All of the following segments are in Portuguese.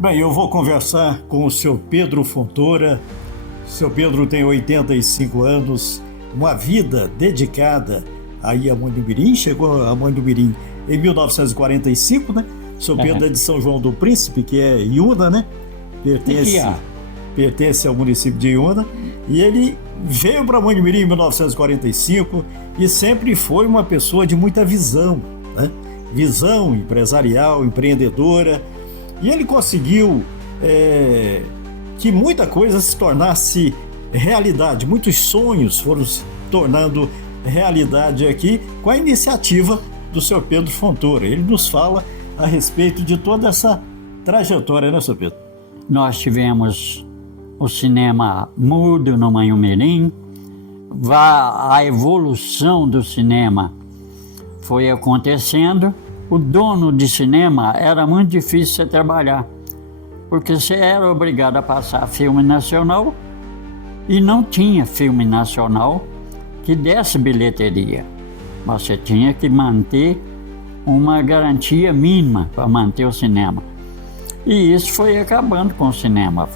Bem, eu vou conversar com o seu Pedro Fontoura. O seu Pedro tem 85 anos, uma vida dedicada aí a Manhumirim, chegou a Manhumirim em 1945, né? O seu Pedro é de São João do Príncipe, que é Iuna, né? Pertence ao município de Iuna. E ele veio para Manhumirim em 1945 e sempre foi uma pessoa de muita visão, né? Visão empresarial, empreendedora. E ele conseguiu que muita coisa se tornasse realidade. Muitos sonhos foram se tornando realidade aqui com a iniciativa do Sr. Pedro Fontoura. Ele nos fala a respeito de toda essa trajetória, né, Sr. Pedro? Nós tivemos o cinema mudo no Manhumirim. A evolução do cinema foi acontecendo. O dono de cinema era muito difícil você trabalhar, porque você era obrigado a passar filme nacional e não tinha filme nacional que desse bilheteria. Você tinha que manter uma garantia mínima para manter o cinema. E isso foi acabando com o cinema.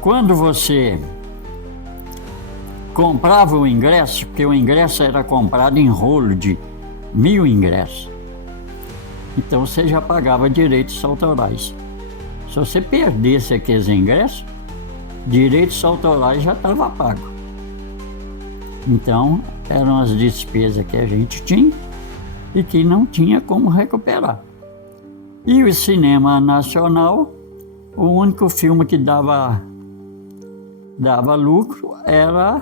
Quando você comprava o ingresso, porque o ingresso era comprado em rolo de 1000 ingressos. Então você já pagava direitos autorais. Se você perdesse aqueles ingressos, direitos autorais já estava pago. Então eram as despesas que a gente tinha e que não tinha como recuperar. E o cinema nacional, o único filme que dava lucro era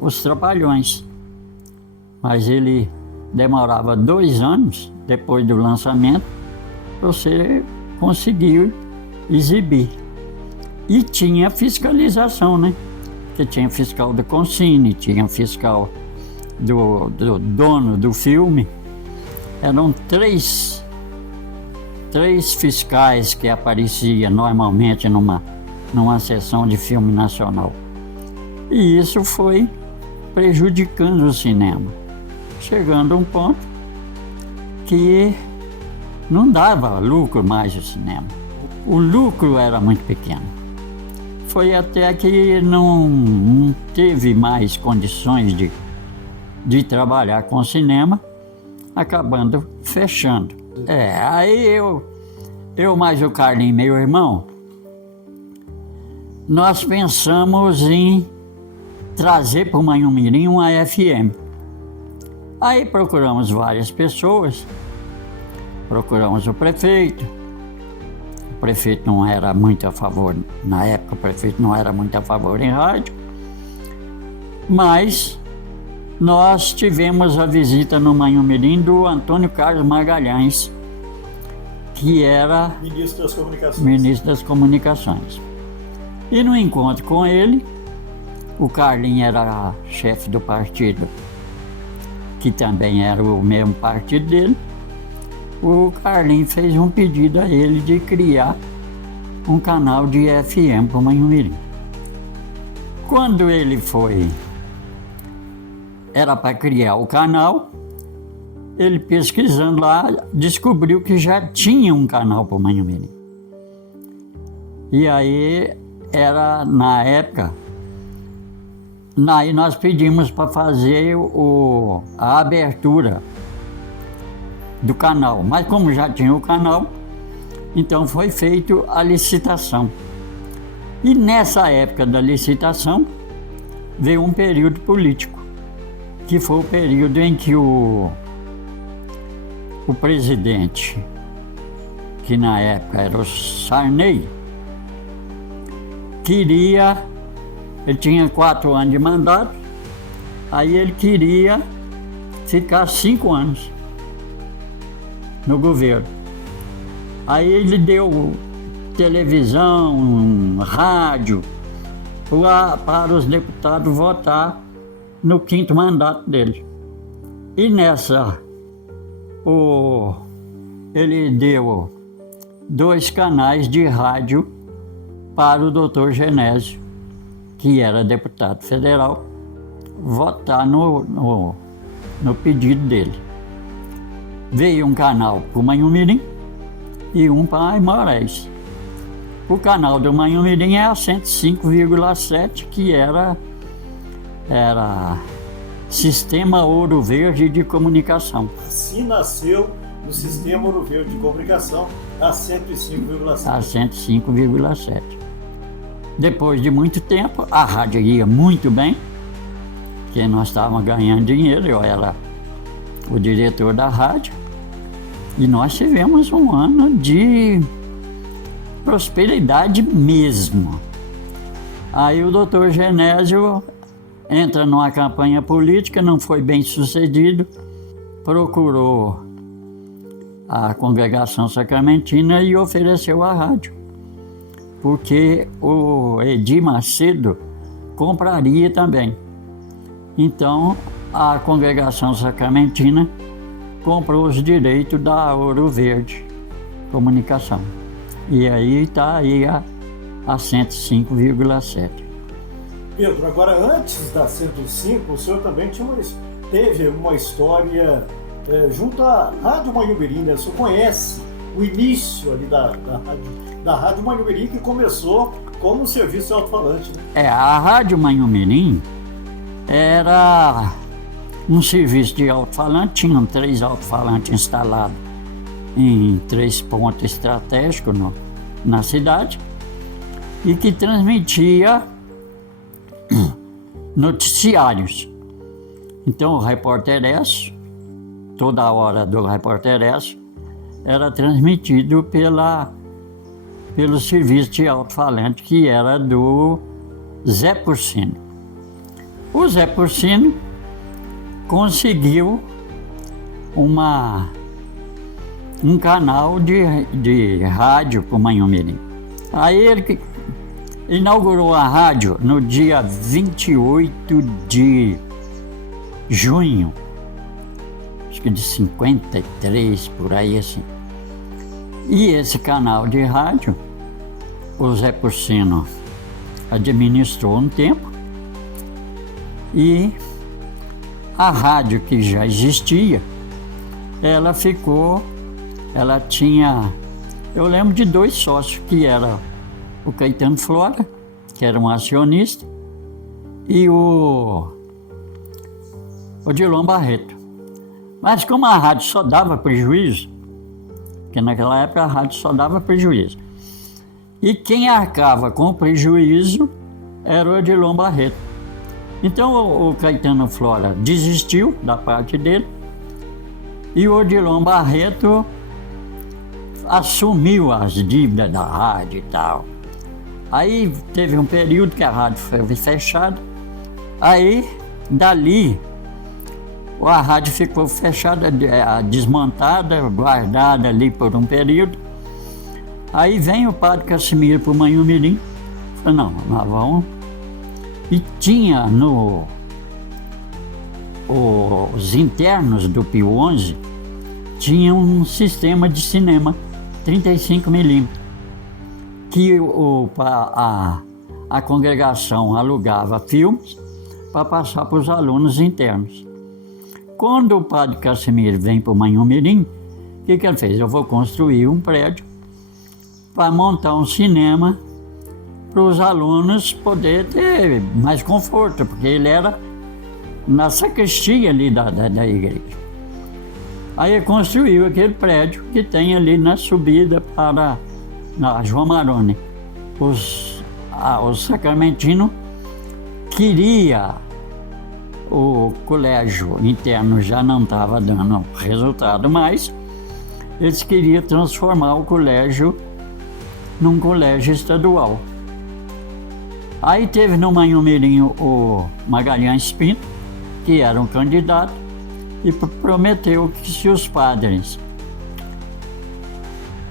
Os Trapalhões. Mas ele demorava 2 anos depois do lançamento para você conseguir exibir. E tinha fiscalização, né? Porque tinha fiscal do Concine, tinha fiscal do dono do filme. Eram três fiscais que apareciam normalmente numa sessão de filme nacional. E isso foi prejudicando o cinema, chegando a um ponto que não dava lucro mais o cinema. O lucro era muito pequeno. Foi até que não teve mais condições de trabalhar com cinema, acabando fechando. Aí eu mais o Carlinhos, meu irmão, nós pensamos em trazer para o Manhumirim uma FM. Aí procuramos várias pessoas, procuramos o prefeito não era muito a favor, na época o prefeito não era muito a favor em rádio, mas nós tivemos a visita no Manhumirim do Antônio Carlos Magalhães, que era ministro das Comunicações. E no encontro com ele, o Carlinhos era chefe do partido, que também era o mesmo partido dele. O Carlinhos fez um pedido a ele de criar um canal de FM para o Manhumirim. Quando ele era para criar o canal, ele pesquisando lá, descobriu que já tinha um canal para o Manhumirim. E aí, na época, aí nós pedimos para fazer a abertura do canal, mas como já tinha o canal, então foi feita a licitação. E nessa época da licitação veio um período político, que foi o período em que o presidente, que na época era o Sarney, ele tinha 4 anos de mandato, aí ele queria ficar 5 anos no governo. Aí ele deu televisão, rádio, para os deputados votar no 5º mandato dele. E nessa, ele deu 2 canais de rádio para o doutor Genésio, que era deputado federal, votar no pedido dele. veio um canal para o Manhumirim e um para Aimorés. O canal do Manhumirim é a 105,7, que era Sistema Ouro Verde de Comunicação. Assim nasceu o Sistema Ouro Verde de Comunicação, a 105,7. A 105,7. Depois de muito tempo, a rádio ia muito bem, porque nós estávamos ganhando dinheiro, eu era o diretor da rádio, e nós tivemos um ano de prosperidade mesmo. Aí o doutor Genésio entra numa campanha política, não foi bem sucedido, procurou a Congregação Sacramentina e ofereceu a rádio, porque o Edir Macedo compraria também. Então a Congregação Sacramentina comprou os direitos da Ouro Verde Comunicação. E aí está aí a 105,7. Pedro, agora antes da 105, o senhor também teve uma história junto à Rádio Manhumirim, né? O senhor conhece o início ali da Rádio Manhumirim, que começou como serviço de alto-falante, né? A Rádio Manhumirim era um serviço de alto-falante, tinham 3 alto-falantes instalados em 3 pontos estratégicos na cidade, e que transmitia noticiários. Então o Repórter S, toda a hora do Repórter S, era transmitido pelo serviço de alto-falante, que era do Zé Porcino. O Zé Porcino conseguiu um canal de rádio para o Manhumirim. Aí ele inaugurou a rádio no dia 28 de junho, acho que de 53, por aí assim. E esse canal de rádio, o Zé Porcino administrou um tempo, e a rádio que já existia, ela tinha, eu lembro de 2 sócios, que era o Caetano Flora, que era um acionista, e o Odilon Barreto. Mas como a rádio só dava prejuízo, porque naquela época a rádio só dava prejuízo, e quem arcava com o prejuízo era o Odilon Barreto. Então o Caetano Flora desistiu da parte dele, e o Odilon Barreto assumiu as dívidas da rádio e tal. Aí teve um período que a rádio foi fechada, aí dali a rádio ficou fechada, desmontada, guardada ali por um período. Aí vem o padre Casimiro para o Manhumirim, falou, não, nós vamos. E tinha os internos do Pio XI, tinha um sistema de cinema 35mm, que a congregação alugava filmes para passar para os alunos internos. Quando o padre Casimiro vem para o Manhumirim, o que ele fez? Eu vou construir um prédio para montar um cinema para os alunos poderem ter mais conforto, porque ele era na sacristia ali da igreja. Aí ele construiu aquele prédio que tem ali na subida para João Maroni. Os sacramentinos queriam, o colégio interno já não estava dando resultado mais, eles queriam transformar o colégio num colégio estadual. Aí teve no Manhumirim o Magalhães Pinto, que era um candidato, e prometeu que se os padres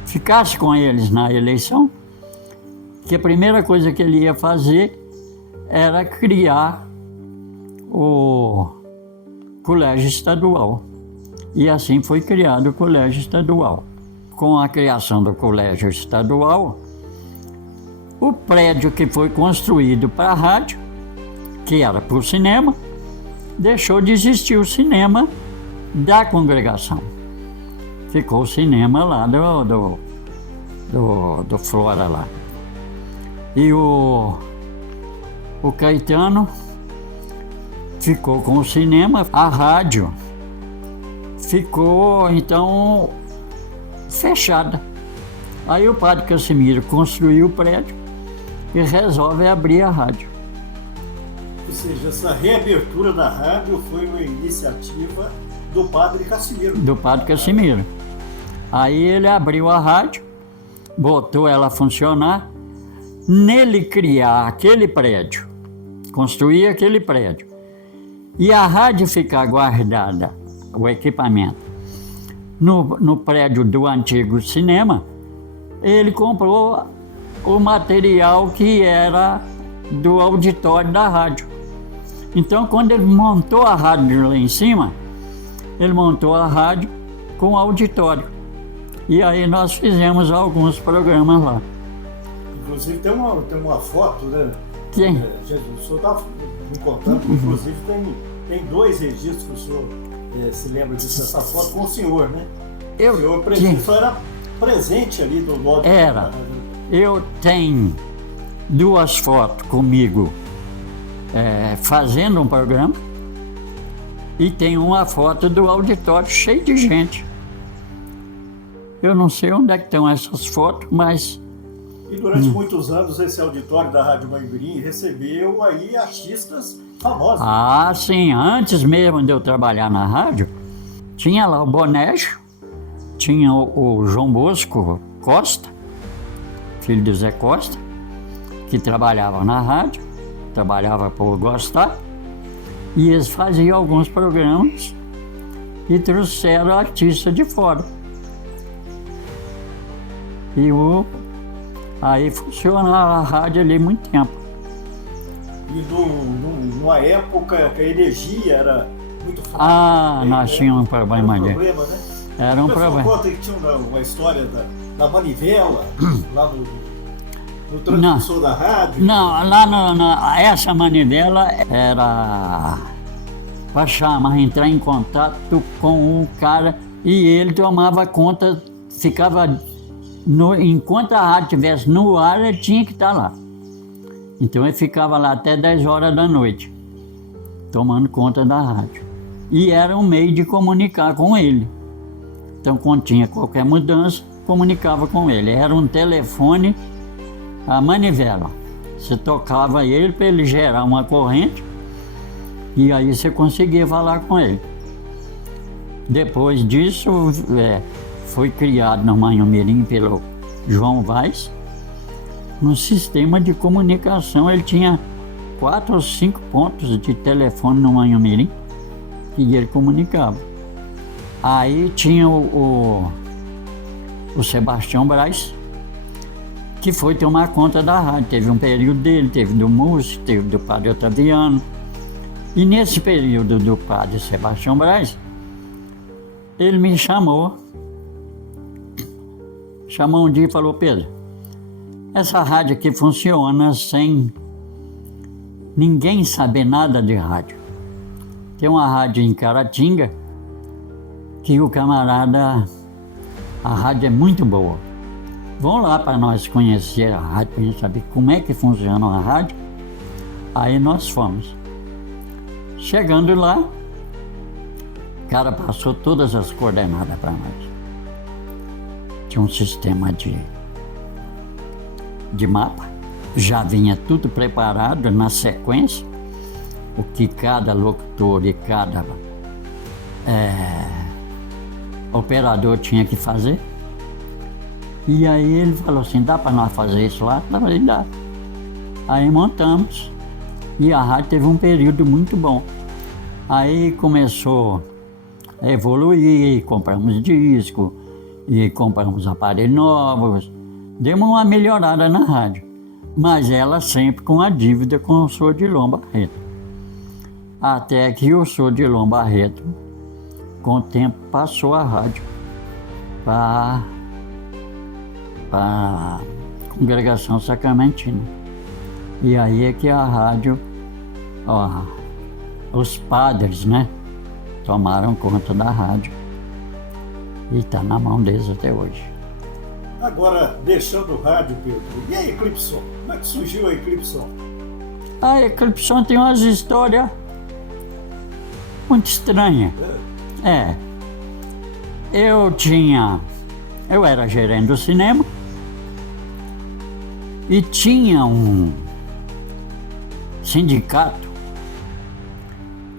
ficassem com eles na eleição, que a primeira coisa que ele ia fazer era criar o colégio estadual. E assim foi criado o colégio estadual. Com a criação do colégio estadual, o prédio que foi construído para a rádio, que era para o cinema, deixou de existir o cinema da congregação. ficou o cinema lá do Flora lá. E o Caetano ficou com o cinema, a rádio ficou então fechada. Aí o padre Casimiro construiu o prédio e resolve abrir a rádio. Ou seja, essa reabertura da rádio foi uma iniciativa do padre Casimiro. Do padre Casimiro. Aí ele abriu a rádio, botou ela a funcionar, nele criar aquele prédio, construir aquele prédio, e a rádio ficar guardada, o equipamento, no prédio do antigo cinema. Ele comprou o material que era do auditório da rádio. Então, quando ele montou a rádio lá em cima, ele montou a rádio com o auditório. E aí nós fizemos alguns programas lá. Inclusive tem uma foto, né? Quem? O senhor estava me contando, inclusive tem 2 registros que o senhor se lembra disso, essa foto com o senhor, né? O senhor era presente ali do lado. Era. Eu tenho 2 fotos comigo fazendo um programa e tem uma foto do auditório cheio de gente. Eu não sei onde é que estão essas fotos, mas... E durante muitos anos esse auditório da Rádio Mãe recebeu aí artistas famosos. Ah, sim. Antes mesmo de eu trabalhar na rádio, tinha lá o Bonejo, tinha o João Bosco Costa, filho de Zé Costa, que trabalhava na rádio, trabalhava por gostar, e eles faziam alguns programas e trouxeram artistas de fora. E aí funcionava a rádio ali muito tempo. E numa época que a energia era muito forte. Ah, nós tínhamos um problema ali. Né? Era um problema. Conta que tinha uma história da manivela, lá no transmissor da rádio. Não, lá essa manivela era para entrar em contato com o cara e ele tomava conta, ficava... enquanto a rádio estivesse no ar, ele tinha que estar lá. Então ele ficava lá até 10 horas da noite, tomando conta da rádio. E era um meio de comunicar com ele. Então, quando tinha qualquer mudança, comunicava com ele. Era um telefone a manivela. Você tocava ele para ele gerar uma corrente e aí você conseguia falar com ele. Depois disso, foi criado no Manhumirim pelo João Vaz um sistema de comunicação. Ele tinha 4 ou 5 pontos de telefone no Manhumirim e ele comunicava. Aí tinha o Sebastião Braz, que foi tomar conta da rádio. Teve um período dele, teve do Múcio, teve do padre Otaviano. E nesse período do padre Sebastião Braz, ele me chamou um dia e falou: Pedro, essa rádio aqui funciona sem ninguém saber nada de rádio. Tem uma rádio em Caratinga que o camarada, a rádio é muito boa. Vão lá para nós conhecer a rádio, para a gente saber como é que funciona a rádio. Aí nós fomos. Chegando lá, o cara passou todas as coordenadas para nós. Tinha um sistema de mapa, já vinha tudo preparado na sequência, o que cada locutor e cada operador tinha que fazer. E aí ele falou assim: dá para nós fazer isso lá? Eu falei: dá. Aí montamos e a rádio teve um período muito bom. Aí começou a evoluir, compramos disco e compramos aparelhos novos, demos uma melhorada na rádio, mas ela sempre com a dívida com o Sordilon Barreto. Até que o Sordilon Barreto, com o tempo, passou a rádio para a Congregação Sacramentina. E aí é que a rádio, os padres, né, tomaram conta da rádio. E está na mão deles até hoje. Agora, deixando o rádio, Pedro, e a Eclipse? Como é que surgiu a Eclipse? A Eclipse tem umas histórias muito estranhas. Eu era gerente do cinema e tinha um sindicato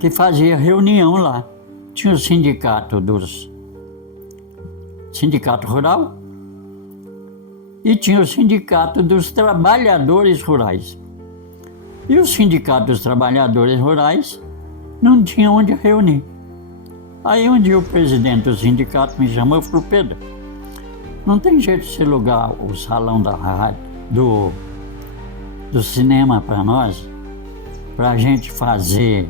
que fazia reunião lá. Tinha o sindicato rural e tinha o sindicato dos trabalhadores rurais. E o sindicato dos trabalhadores rurais não tinha onde reunir. Aí um dia o presidente do sindicato me chamou e falou: Pedro, não tem jeito de você alugar o salão da rádio, do cinema para nós, para a gente fazer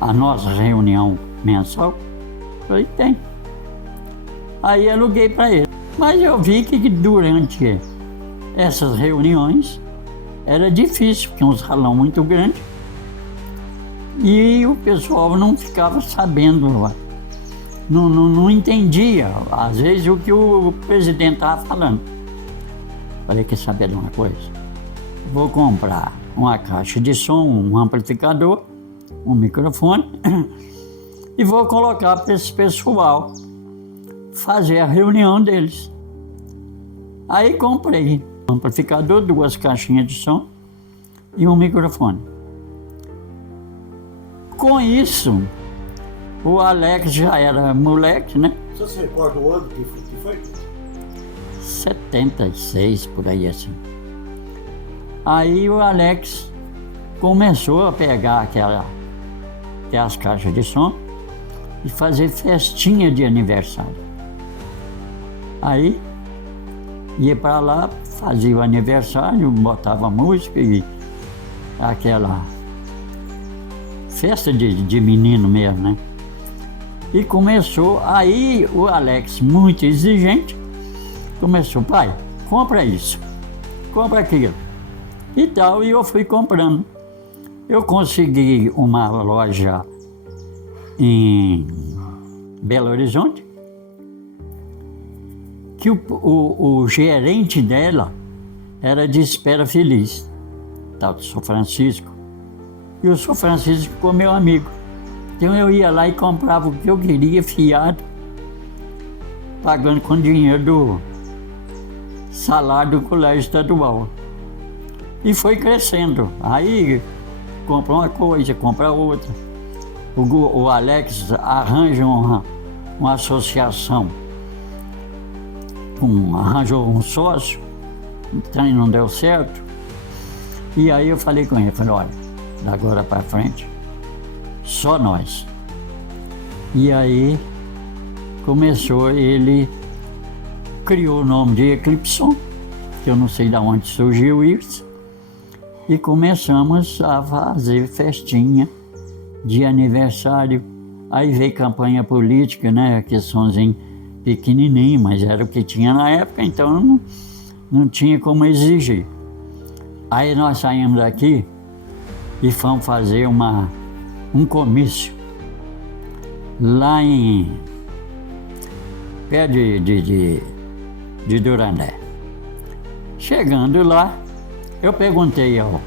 a nossa reunião mensal? Eu falei: tem. Aí aluguei para ele. Mas eu vi que durante essas reuniões era difícil, porque é um salão muito grande e o pessoal não ficava sabendo, não entendia, às vezes, o que o presidente estava falando. Falei: quer saber de uma coisa? Vou comprar uma caixa de som, um amplificador, um microfone e vou colocar para esse pessoal fazer a reunião deles. Aí comprei um amplificador, 2 caixinhas de som e um microfone. Com isso, o Alex já era moleque, né? Você se recorda o ano que foi? 76, por aí assim. Aí o Alex começou a pegar aquelas caixas de som e fazer festinha de aniversário. Aí ia para lá, fazia o aniversário, botava música e aquela festa de menino mesmo, né? E começou, aí o Alex, muito exigente, começou: pai, compra isso, compra aquilo e tal, e eu fui comprando. Eu consegui uma loja em Belo Horizonte, que o gerente dela era de Espera Feliz, tal do São Francisco. E o São Francisco ficou meu amigo. Então eu ia lá e comprava o que eu queria, fiado, pagando com dinheiro do salário do colégio estadual. E foi crescendo. Aí compra uma coisa, compra outra. O Alex arranja uma associação, arranjou um sócio, o trem não deu certo. E aí eu falei com ele, falei: olha, da agora para frente, só nós. E aí começou, ele criou o nome de Eclipse, que eu não sei de onde surgiu isso, e começamos a fazer festinha de aniversário. Aí veio campanha política, né, que somzinho pequenininho, mas era o que tinha na época, então não tinha como exigir. Aí nós saímos daqui e fomos fazer um comício lá perto de Durandé. Chegando lá, eu perguntei ao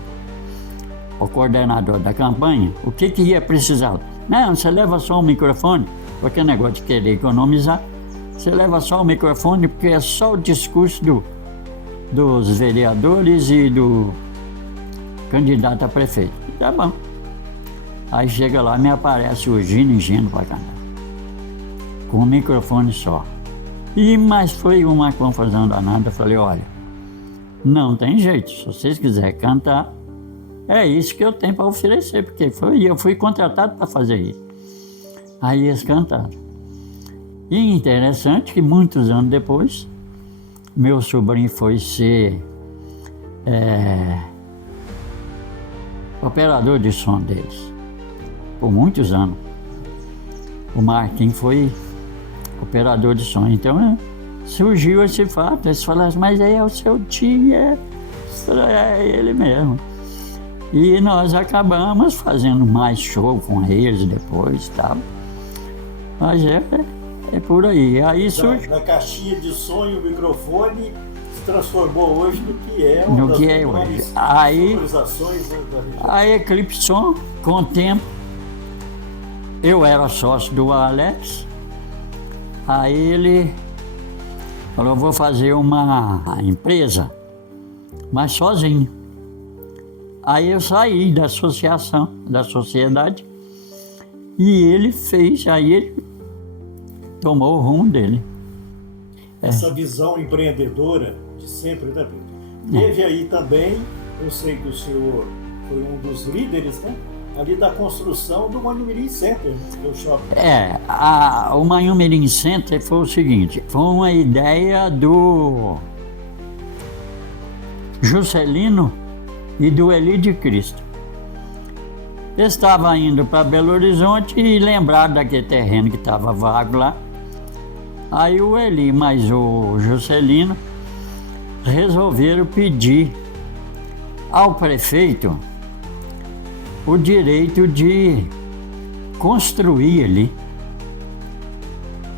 coordenador da campanha o que ia precisar. Não, você leva só um microfone, porque é negócio de querer economizar. Você leva só o microfone, porque é só o discurso dos vereadores e do candidato a prefeito. Tá bom. Aí chega lá, me aparece o Gino para cantar, com um microfone só. Mas foi uma confusão danada. Eu falei: olha, não tem jeito, se vocês quiserem cantar, é isso que eu tenho para oferecer, porque eu fui contratado para fazer isso. Aí eles cantaram. E interessante que muitos anos depois, meu sobrinho foi ser operador de som deles, por muitos anos. O Marquinhos foi operador de som. Então surgiu esse fato, eles falaram: mas aí é o seu tio, é ele mesmo. E nós acabamos fazendo mais show com eles depois e tal. Mas é por aí. Aí Da caixinha de som e o microfone se transformou hoje no que é uma no das que é melhores hoje. Aí sonorizações da região. a Eclipse Som, com o tempo, eu era sócio do Alex, aí ele falou, vou fazer uma empresa, mas sozinho. Aí eu saí da associação, da sociedade, e ele fez, aí ele tomou o rumo dele. Essa visão empreendedora de sempre, né, Pedro? Teve aí também, eu sei que o senhor foi um dos líderes, né? Ali da construção do Manhumirim Center, né, do shopping. O Manhumirim Center foi o seguinte, foi uma ideia do Juscelino e do Eli de Cristo. Eles estavam indo para Belo Horizonte e lembraram daquele terreno que estava vago lá. Aí o Eli mais o Juscelino resolveram pedir ao prefeito o direito de construir ali.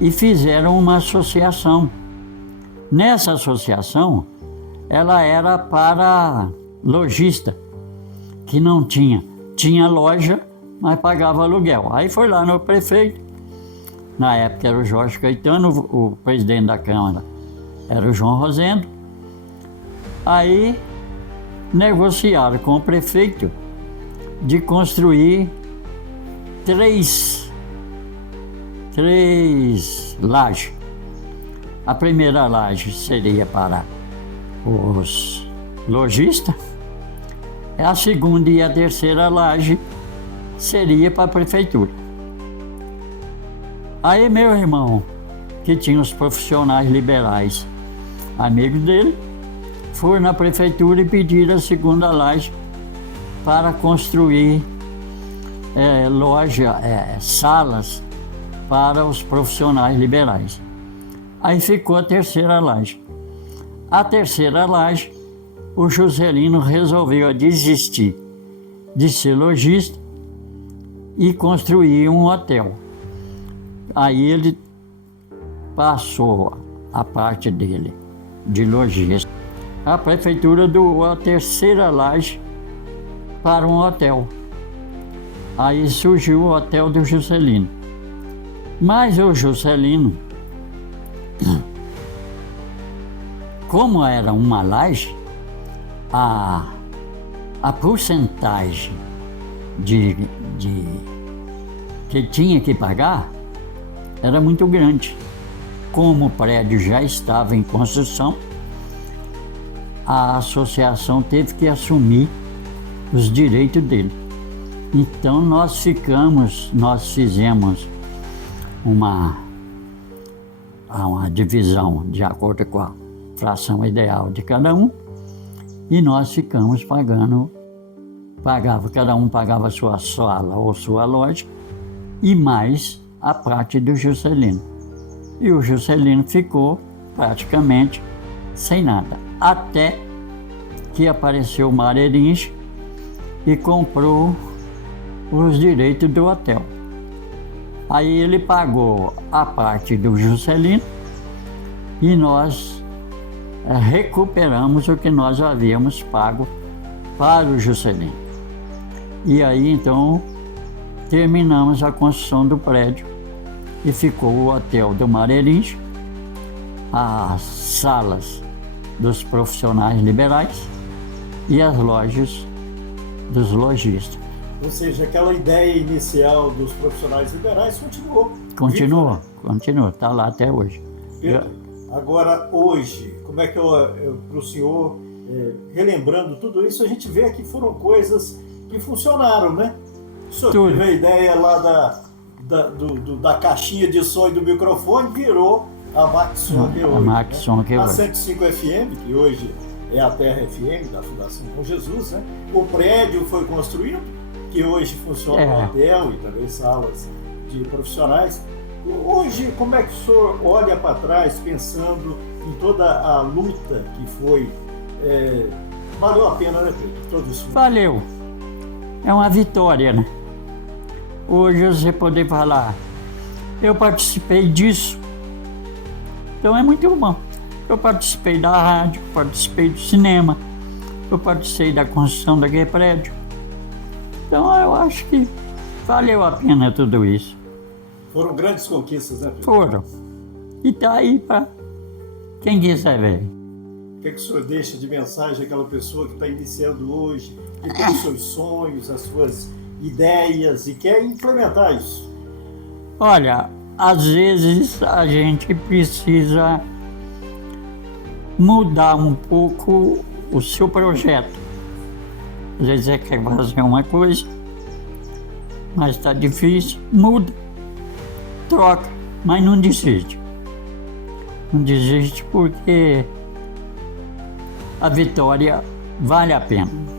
E fizeram uma associação. Nessa associação, ela era para lojista, que não tinha. Tinha loja, mas pagava aluguel. Aí foi lá no prefeito, na época era o Jorge Caetano, o presidente da Câmara era o João Rosendo. Aí negociaram com o prefeito de construir três lajes. A primeira laje seria para os lojistas, a segunda e a terceira laje seria para a prefeitura. Aí meu irmão, que tinha os profissionais liberais, amigos dele, foram na prefeitura e pediram a segunda laje para construir salas para os profissionais liberais. Aí ficou a terceira laje. A terceira laje, o Juscelino resolveu desistir de ser lojista e construir um hotel. Aí ele passou a parte dele de lojista. A prefeitura doou a terceira laje para um hotel. Aí surgiu o hotel do Juscelino. Mas o Juscelino, como era uma laje, a porcentagem que tinha que pagar era muito grande. Como o prédio já estava em construção, a associação teve que assumir os direitos dele. Então nós fizemos uma divisão de acordo com a fração ideal de cada um, e nós ficamos cada um pagava sua sala ou sua loja, e mais a parte do Juscelino. E o Juscelino ficou praticamente sem nada, até que apareceu o Marerins e comprou os direitos do hotel. Aí ele pagou a parte do Juscelino e nós recuperamos o que nós havíamos pago para o Juscelino. E aí então terminamos a construção do prédio e ficou o hotel do Marerins, as salas dos profissionais liberais e as lojas dos lojistas. Ou seja, aquela ideia inicial dos profissionais liberais continuou. Continua, está lá até hoje. Pedro, agora hoje, como é que para o senhor, relembrando tudo isso, a gente vê que foram coisas que funcionaram, né? O senhor teve a ideia lá da caixinha de som e do microfone, virou a Maxson que é hoje. A Maxson que é hoje. A 105 FM, que hoje é a Terra FM da Fundação Bom Jesus, né? O prédio foi construído, que hoje funciona no hotel e também salas de profissionais. Hoje, como é que o senhor olha para trás, pensando em toda a luta que foi? Valeu a pena, né, Pedro? Todo isso. Valeu. É uma vitória, né? Hoje você poder falar eu participei disso. Então é muito bom. Eu participei da rádio, participei do cinema, eu participei da construção daquele prédio. Então eu acho que valeu a pena tudo isso. Foram grandes conquistas, né, Pedro? Foram. E tá aí para quem quiser ver. O que o senhor deixa de mensagem àquela pessoa que está iniciando hoje, que tem os seus sonhos, as suas ideias e quer implementar isso? Olha, às vezes a gente precisa mudar um pouco o seu projeto. Às vezes você quer fazer uma coisa, mas está difícil, muda, troca, mas não desiste. Não desiste porque a vitória vale a pena.